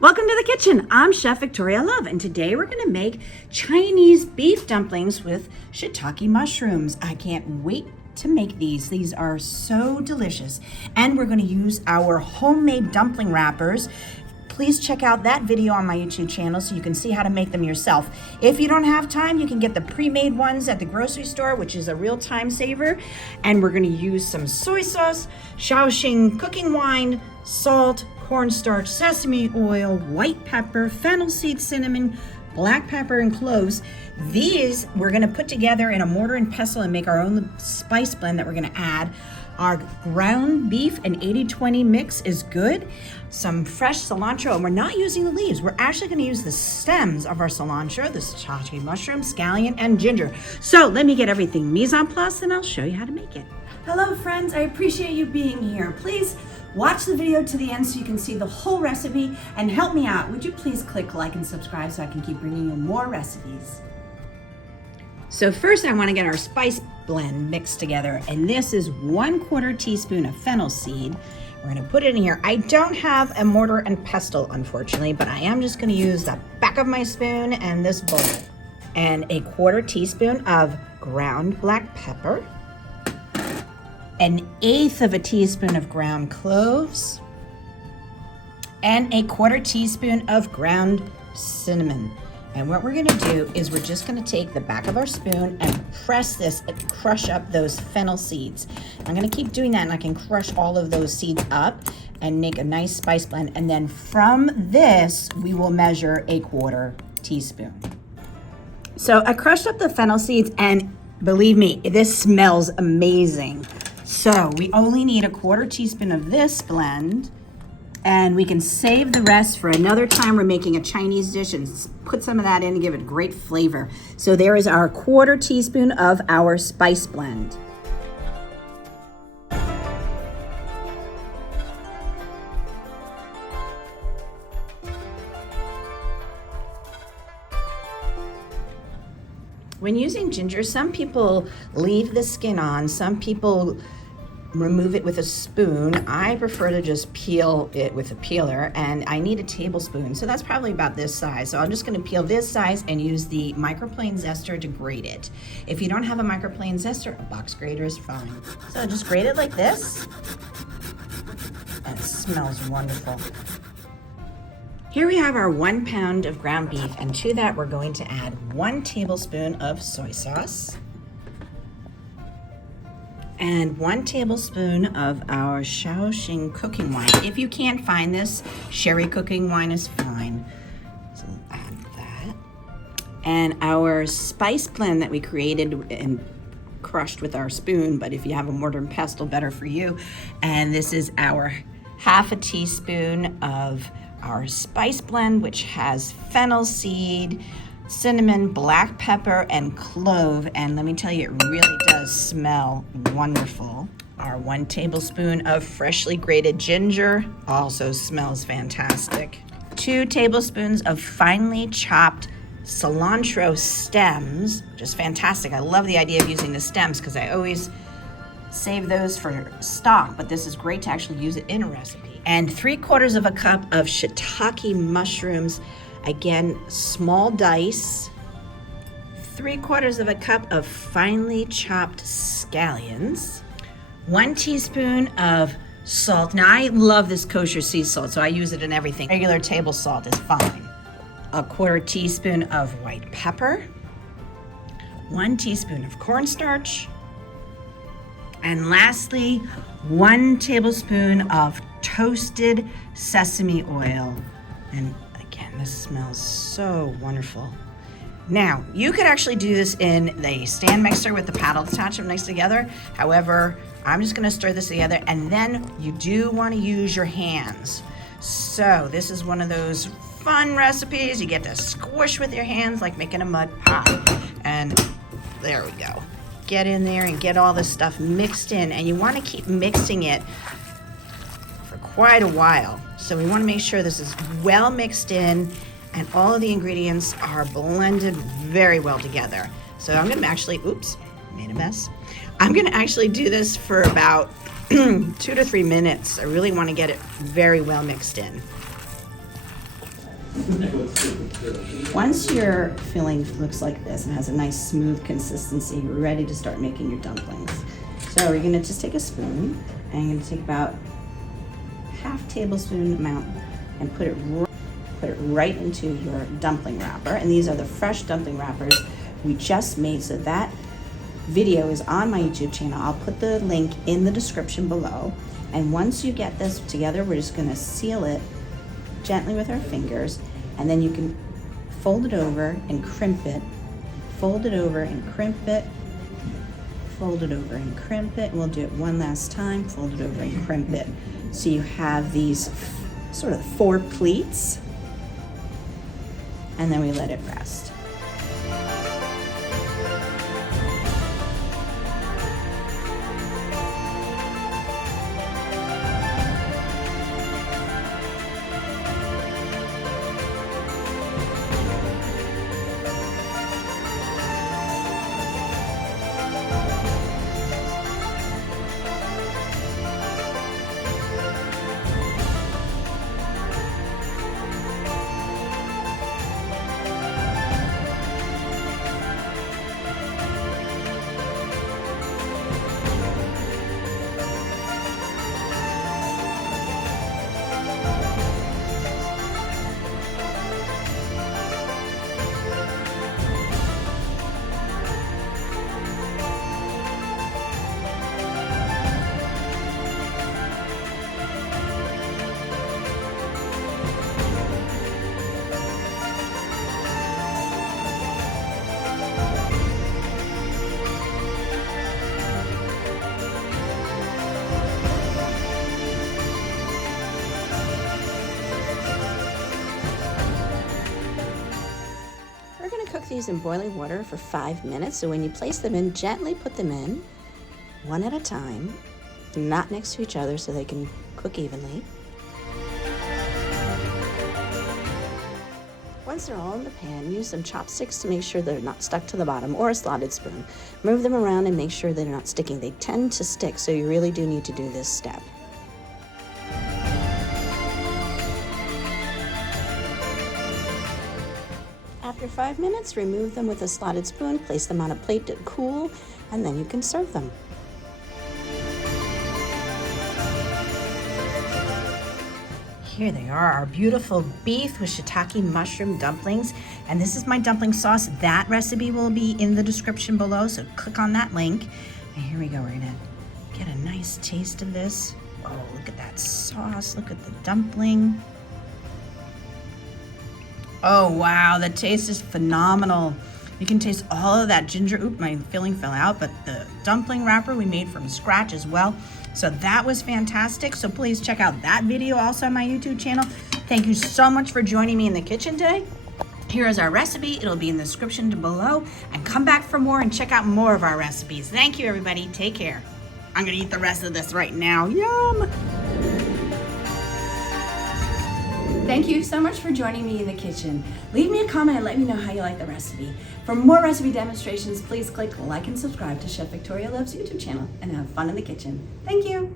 Welcome to the kitchen. I'm Chef Victoria Love, and today we're going to make Chinese beef dumplings with shiitake mushrooms. I can't wait to make these. These are so delicious. And we're going to use our homemade dumpling wrappers. Please check out that video on my YouTube channel so you can see how to make them yourself. If you don't have time, you can get the pre-made ones at the grocery store, which is a real time saver. And we're going to use some soy sauce, Shaoxing cooking wine, salt, cornstarch, sesame oil, white pepper, fennel seed, cinnamon, black pepper, and cloves. These we're gonna put together in a mortar and pestle and make our own spice blend that we're gonna add. Our ground beef and 80-20 mix is good. Some fresh cilantro, and we're not using the leaves. We're actually gonna use the stems of our cilantro, the shiitake mushroom, scallion, and ginger. So let me get everything mise en place and I'll show you how to make it. Hello friends, I appreciate you being here. Please watch the video to the end so you can see the whole recipe and help me out. Would you please click like and subscribe so I can keep bringing you more recipes? So first I want to get our spice blend mixed together, and this is 1/4 teaspoon of fennel seed. We're going to put it in here. I don't have a mortar and pestle, unfortunately, but I am just going to use the back of my spoon and this bowl. And a 1/4 teaspoon of ground black pepper, 1/8 of a teaspoon of ground cloves, and a 1/4 teaspoon of ground cinnamon. And what we're gonna do is we're just gonna take the back of our spoon and press this and crush up those fennel seeds. I'm gonna keep doing that, and I can crush all of those seeds up and make a nice spice blend. And then from this, we will measure a 1/4 teaspoon. So I crushed up the fennel seeds, and believe me, this smells amazing. So we only need a 1/4 teaspoon of this blend, and we can save the rest for another time we're making a Chinese dish and put some of that in and give it great flavor. So there is our 1/4 teaspoon of our spice blend. When using ginger, some people leave the skin on, some people remove it with a spoon. I prefer to just peel it with a peeler, and I need a tablespoon, so that's probably about this size. So I'm just gonna peel this size and use the microplane zester to grate it. If you don't have a microplane zester, a box grater is fine. So just grate it like this, and it smells wonderful. Here we have our 1 pound of ground beef, and to that we're going to add 1 tablespoon of soy sauce and 1 tablespoon of our Shaoxing cooking wine. If you can't find this, sherry cooking wine is fine. So we'll add that. And our spice blend that we created and crushed with our spoon, but if you have a mortar and pestle, better for you. And this is our 1/2 teaspoon of our spice blend, which has fennel seed, cinnamon, black pepper, and clove. And let me tell you, it really does smell wonderful. Our 1 tablespoon of freshly grated ginger also smells fantastic. 2 tablespoons of finely chopped cilantro stems, which is fantastic. I love the idea of using the stems because I always save those for stock, but this is great to actually use it in a recipe. And 3/4 of a cup of shiitake mushrooms. Again, small dice. 3/4 of a cup of finely chopped scallions. 1 teaspoon of salt. Now I love this kosher sea salt, so I use it in everything. Regular table salt is fine. A 1/4 teaspoon of white pepper. 1 teaspoon of cornstarch. And lastly, 1 tablespoon of toasted sesame oil. And again, this smells so wonderful. Now, you could actually do this in the stand mixer with the paddle to attach them next together. However, I'm just gonna stir this together, and then you do wanna use your hands. So this is one of those fun recipes. You get to squish with your hands like making a mud pie. And there we go. Get in there and get all this stuff mixed in, and you wanna keep mixing it for quite a while. So we wanna make sure this is well mixed in and all of the ingredients are blended very well together. So I'm gonna actually, oops, made a mess. I'm gonna actually do this for about 2 to 3 minutes. I really wanna get it very well mixed in. Once your filling looks like this and has a nice smooth consistency, you're ready to start making your dumplings. So you're gonna just take a spoon and you're gonna take about half tablespoon amount and put it right into your dumpling wrapper. And these are the fresh dumpling wrappers we just made, so that video is on my YouTube channel. I'll put the link in the description below. And once you get this together, we're just gonna seal it gently with our fingers, and then you can fold it over and crimp it, fold it over and crimp it, fold it over and crimp it. We'll do it one last time, fold it over and crimp it. So you have these sort of 4 pleats, and then we let it rest. Cook these in boiling water for 5 minutes. So when you place them in, gently put them in one at a time, not next to each other, so they can cook evenly. Once they're all in the pan, use some chopsticks to make sure they're not stuck to the bottom, or a slotted spoon. Move them around and make sure they're not sticking. They tend to stick, so you really do need to do this step. After 5 minutes, remove them with a slotted spoon, place them on a plate to cool, and then you can serve them. Here they are, our beautiful beef with shiitake mushroom dumplings. And this is my dumpling sauce. That recipe will be in the description below, so click on that link. And here we go, we're gonna get a nice taste of this. Oh, look at that sauce, look at the dumpling. Oh wow, the taste is phenomenal. You can taste all of that ginger. Oop, my filling fell out, but the dumpling wrapper we made from scratch as well. So that was fantastic. So please check out that video also on my YouTube channel. Thank you so much for joining me in the kitchen today. Here is our recipe. It'll be in the description below. And come back for more and check out more of our recipes. Thank you, everybody. Take care. I'm gonna eat the rest of this right now. Yum! Thank you so much for joining me in the kitchen. Leave me a comment and let me know how you like the recipe. For more recipe demonstrations, please click like and subscribe to Chef Victoria Loves YouTube channel and have fun in the kitchen. Thank you.